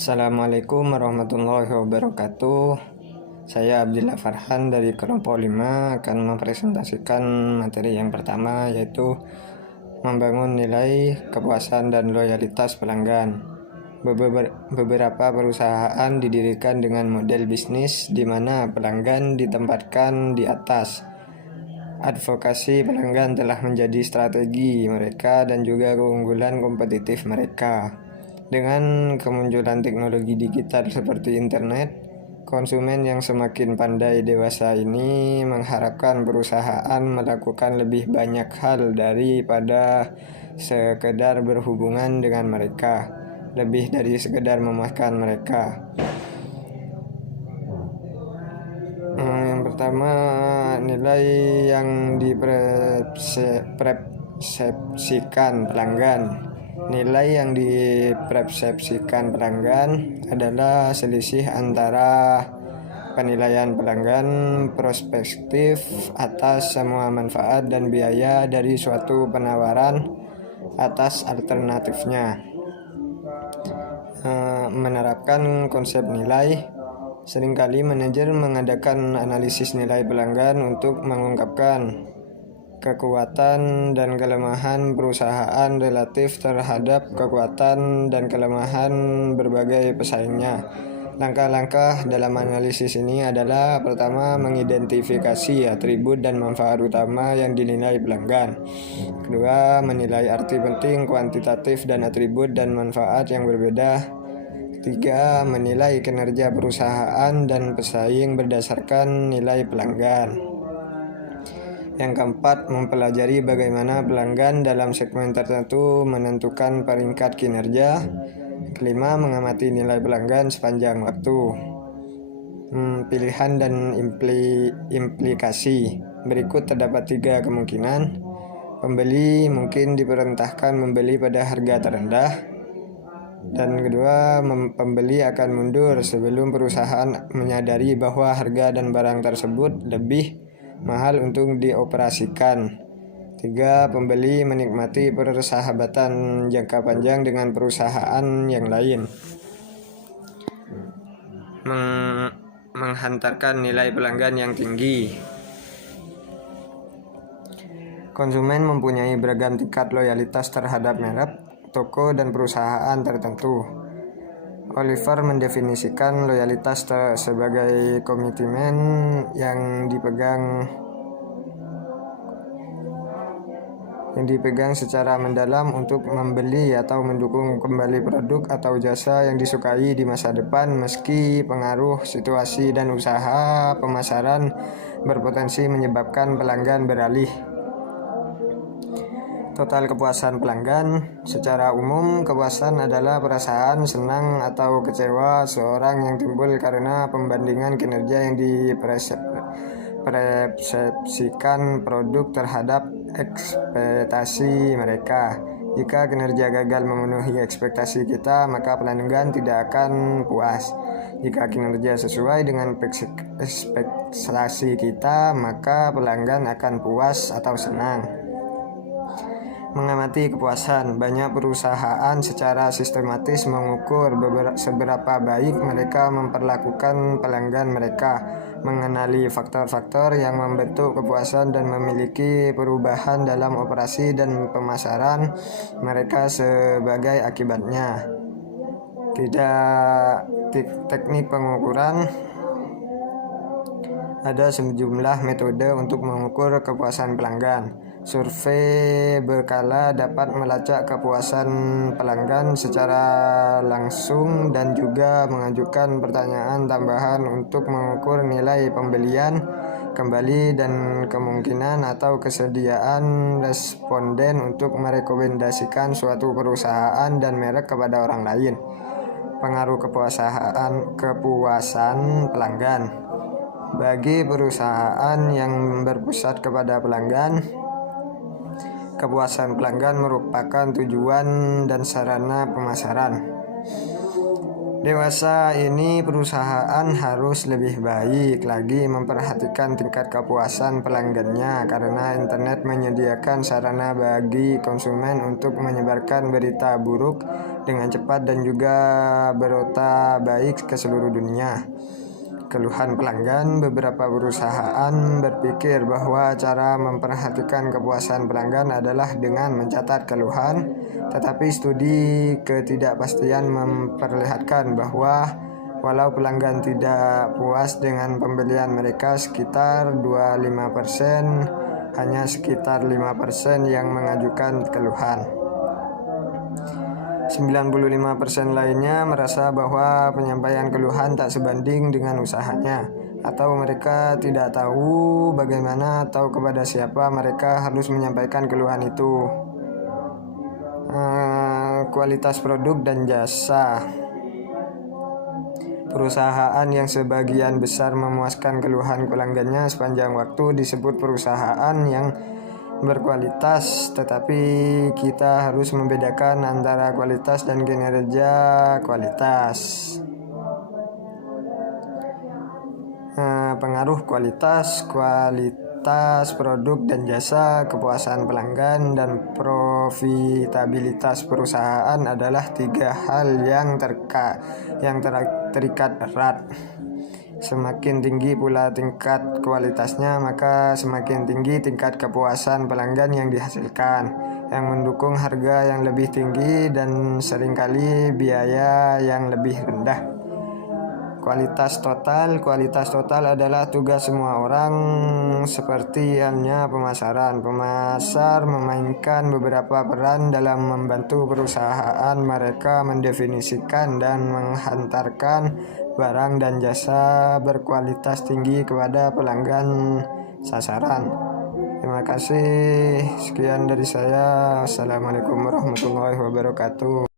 Assalamualaikum warahmatullahi wabarakatuh. Saya Abdillah Farhan dari kelompok 5 akan mempresentasikan materi yang pertama, yaitu membangun nilai kepuasan dan loyalitas pelanggan. Beberapa perusahaan didirikan dengan model bisnis di mana pelanggan ditempatkan di atas. Advokasi pelanggan telah menjadi strategi mereka dan juga keunggulan kompetitif mereka. Dengan kemunculan teknologi digital seperti internet, konsumen yang semakin pandai dewasa ini mengharapkan perusahaan melakukan lebih banyak hal daripada sekedar berhubungan dengan mereka, lebih dari sekedar memuaskan mereka. Yang pertama, nilai yang dipersepsikan pelanggan. Nilai yang dipersepsikan pelanggan adalah selisih antara penilaian pelanggan prospektif atas semua manfaat dan biaya dari suatu penawaran atas alternatifnya. Menerapkan konsep nilai. Seringkali manajer mengadakan analisis nilai pelanggan untuk mengungkapkan kekuatan dan kelemahan perusahaan relatif terhadap kekuatan dan kelemahan berbagai pesaingnya. Langkah-langkah dalam analisis ini adalah: pertama, mengidentifikasi atribut dan manfaat utama yang dinilai pelanggan. Kedua, menilai arti penting kuantitatif dan atribut dan manfaat yang berbeda. Ketiga, menilai kinerja perusahaan dan pesaing berdasarkan nilai pelanggan. Yang keempat, mempelajari bagaimana pelanggan dalam segmen tertentu menentukan peringkat kinerja. Kelima, mengamati nilai pelanggan sepanjang waktu. Pilihan dan implikasi. Berikut terdapat 3 kemungkinan. Pembeli mungkin diperintahkan membeli pada harga terendah. Dan kedua, pembeli akan mundur sebelum perusahaan menyadari bahwa harga dan barang tersebut lebih mahal untuk dioperasikan. 3. Pembeli menikmati persahabatan jangka panjang dengan perusahaan yang lain. Menghantarkan nilai pelanggan yang tinggi. Konsumen mempunyai beragam tingkat loyalitas terhadap merek, toko, dan perusahaan tertentu. Oliver mendefinisikan loyalitas sebagai komitmen yang dipegang secara mendalam untuk membeli atau mendukung kembali produk atau jasa yang disukai di masa depan, meski pengaruh situasi dan usaha pemasaran berpotensi menyebabkan pelanggan beralih. Total kepuasan pelanggan. Secara umum, kepuasan adalah perasaan senang atau kecewa seorang yang timbul karena pembandingan kinerja yang dipersepsikan produk terhadap ekspektasi mereka. Jika kinerja gagal memenuhi ekspektasi kita, maka pelanggan tidak akan puas. Jika kinerja sesuai dengan ekspektasi kita, maka pelanggan akan puas atau senang. Mengamati kepuasan. Banyak perusahaan secara sistematis mengukur seberapa baik mereka memperlakukan pelanggan mereka, mengenali faktor-faktor yang membentuk kepuasan dan memiliki perubahan dalam operasi dan pemasaran mereka sebagai akibatnya. Teknik pengukuran. Ada sejumlah metode untuk mengukur kepuasan pelanggan. Survei berkala dapat melacak kepuasan pelanggan secara langsung dan juga mengajukan pertanyaan tambahan untuk mengukur nilai pembelian kembali dan kemungkinan atau kesediaan responden untuk merekomendasikan suatu perusahaan dan merek kepada orang lain. Pengaruh kepuasan pelanggan. Bagi perusahaan yang berpusat kepada pelanggan, kepuasan pelanggan merupakan tujuan dan sarana pemasaran. Dewasa ini perusahaan harus lebih baik lagi memperhatikan tingkat kepuasan pelanggannya, karena internet menyediakan sarana bagi konsumen untuk menyebarkan berita buruk dengan cepat dan juga berotak baik ke seluruh dunia. Keluhan pelanggan. Beberapa perusahaan berpikir bahwa cara memperhatikan kepuasan pelanggan adalah dengan mencatat keluhan, tetapi studi ketidakpastian memperlihatkan bahwa walau pelanggan tidak puas dengan pembelian mereka sekitar 25%, hanya sekitar 5% yang mengajukan keluhan. 95% lainnya merasa bahwa penyampaian keluhan tak sebanding dengan usahanya, atau mereka tidak tahu bagaimana atau kepada siapa mereka harus menyampaikan keluhan itu. Kualitas produk dan jasa. Perusahaan yang sebagian besar memuaskan keluhan pelanggannya sepanjang waktu disebut perusahaan yang berkualitas, tetapi kita harus membedakan antara kualitas dan kinerja kualitas. Pengaruh kualitas produk dan jasa, kepuasan pelanggan, dan profitabilitas perusahaan adalah tiga hal yang terikat erat. Semakin tinggi pula tingkat kualitasnya, maka semakin tinggi tingkat kepuasan pelanggan yang dihasilkan, yang mendukung harga yang lebih tinggi dan seringkali biaya yang lebih rendah. Kualitas total adalah tugas semua orang, seperti halnya pemasaran. Pemasar memainkan beberapa peran dalam membantu perusahaan mereka mendefinisikan dan menghantarkan barang dan jasa berkualitas tinggi kepada pelanggan sasaran. Terima kasih, sekian dari saya. Assalamualaikum warahmatullahi wabarakatuh.